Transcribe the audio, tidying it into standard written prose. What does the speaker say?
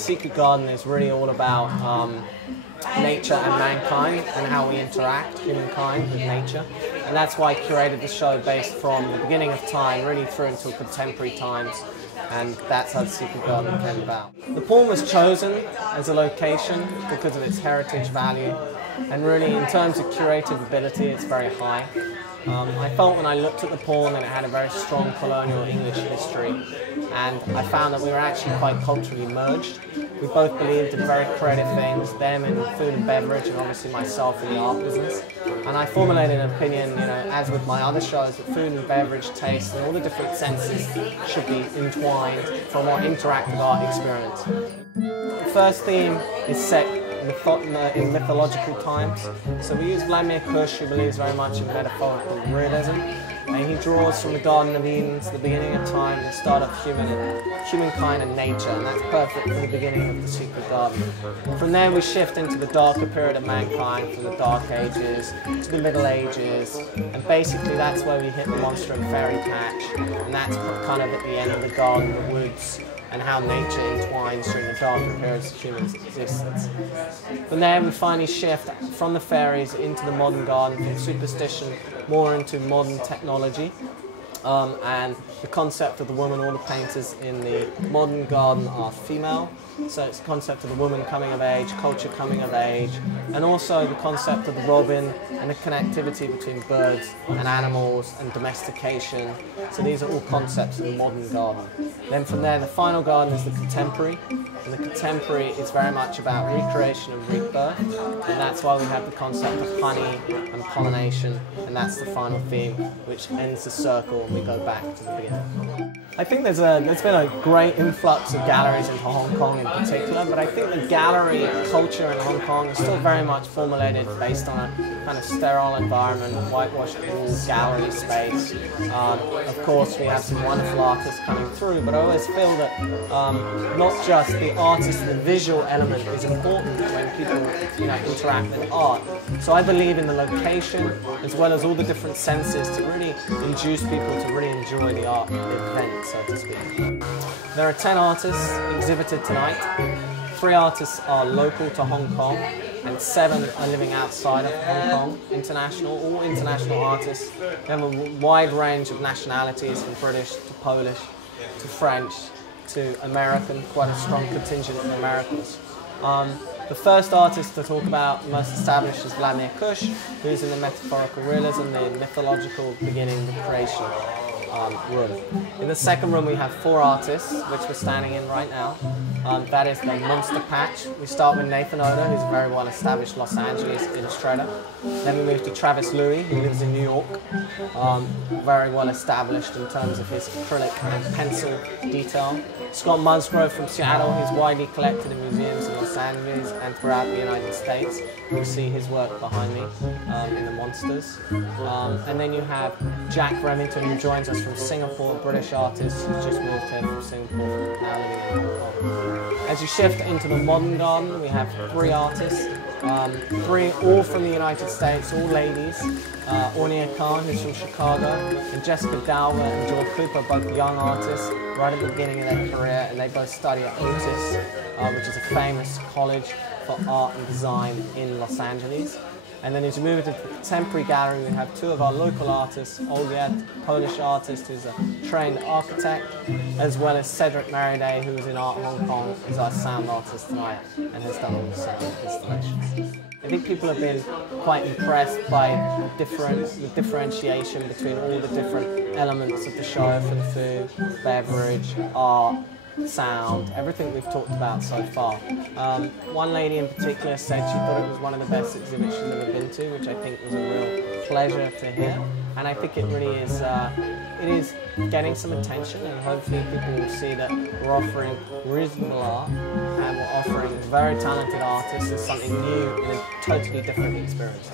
Secret Garden is really all about nature and mankind and how we interact, humankind with nature. And that's why I curated the show based from the beginning of time really through until contemporary times. And that's how the Secret Garden came about. The pawn was chosen as a location because of its heritage value, and really in terms of curative ability it's very high. I felt when I looked at the pawn that it had a very strong colonial English history, and I found that we were actually quite culturally merged. We both believed in very creative things, them in food and beverage, and obviously myself in the art business. And I formulated an opinion, as with my other shows, that food and beverage, taste, and all the different senses should be entwined for a more interactive art experience. The first theme is set in mythological times. So we use Vladimir Kush, who believes very much in metaphorical realism, and he draws from the Garden of Eden to the beginning of time, the start of humankind and nature, and that's perfect for the beginning of the Secret Garden. From there we shift into the darker period of mankind, from the Dark Ages to the Middle Ages, and basically that's where we hit the monster and fairy patch, and that's kind of at the end of the garden, the woods, and how nature entwines during the darker periods of human existence. From there we finally shift from the fairies into the modern garden, from superstition more into modern technology. And the concept of the woman, all the painters in the modern garden are female, so it's the concept of the woman coming of age, culture coming of age, and also the concept of the robin and the connectivity between birds and animals and domestication. So these are all concepts of the modern garden. Then from there the final garden is the contemporary, and the contemporary is very much about recreation and rebirth, and that's why we have the concept of honey and pollination, and that's the final theme which ends the circle and we go back to the beginning. I think there's been a great influx of galleries into Hong Kong in particular, but I think the gallery culture in Hong Kong is still very much formulated based on a kind of sterile environment, whitewashed walls, gallery space. Of course we have some wonderful artists coming through, but I always feel that not just the artist, the visual element is important when people interact with art. So I believe in the location as well as all the different senses to really induce people to really enjoy the art event, so to speak. There are 10 artists exhibited tonight. 3 artists are local to Hong Kong and 7 are living outside of Hong Kong, all international artists. We have a wide range of nationalities, from British to Polish to French to American, quite a strong contingent of Americans. The first artist to talk about, most established, is Vladimir Kush, who's in the metaphorical realism, the mythological beginning, the creation room. In the second room we have 4 artists, which we're standing in right now. That is the Monster Patch. We start with Nathan Oda, who's a very well-established Los Angeles illustrator. Then we move to Travis Louis, who lives in New York, very well-established in terms of his acrylic and pencil detail. Scott Musgrove from Seattle, who's widely collected in museums in Los Angeles and throughout the United States. You see his work behind me in the Monsters. And then you have Jack Remington, who joins us from Singapore, British artist who's just moved here from Singapore, now living in Hong Kong. As you shift into the modern garden, we have 3 artists, 3 all from the United States, all ladies. Ornia Khan, who's from Chicago, and Jessica Dalva and Joel Cooper, both young artists, right at the beginning of their career, and they both study at Otis, which is a famous college for art and design in Los Angeles. And then as you move into the contemporary gallery, we have 2 of our local artists, Olga, Polish artist who's a trained architect, as well as Cedric Mariday, who is in Art Hong Kong, who's our sound artist tonight and has done all the sound installations. I think people have been quite impressed by the differentiation between all the different elements of the show, from food, beverage, art, sound, everything we've talked about so far. One lady in particular said she thought it was one of the best exhibits she's ever been to, which I think was a real pleasure to hear. And I think it really is, it is getting some attention, and hopefully people will see that we're offering reasonable art and we're offering very talented artists as something new and a totally different experience.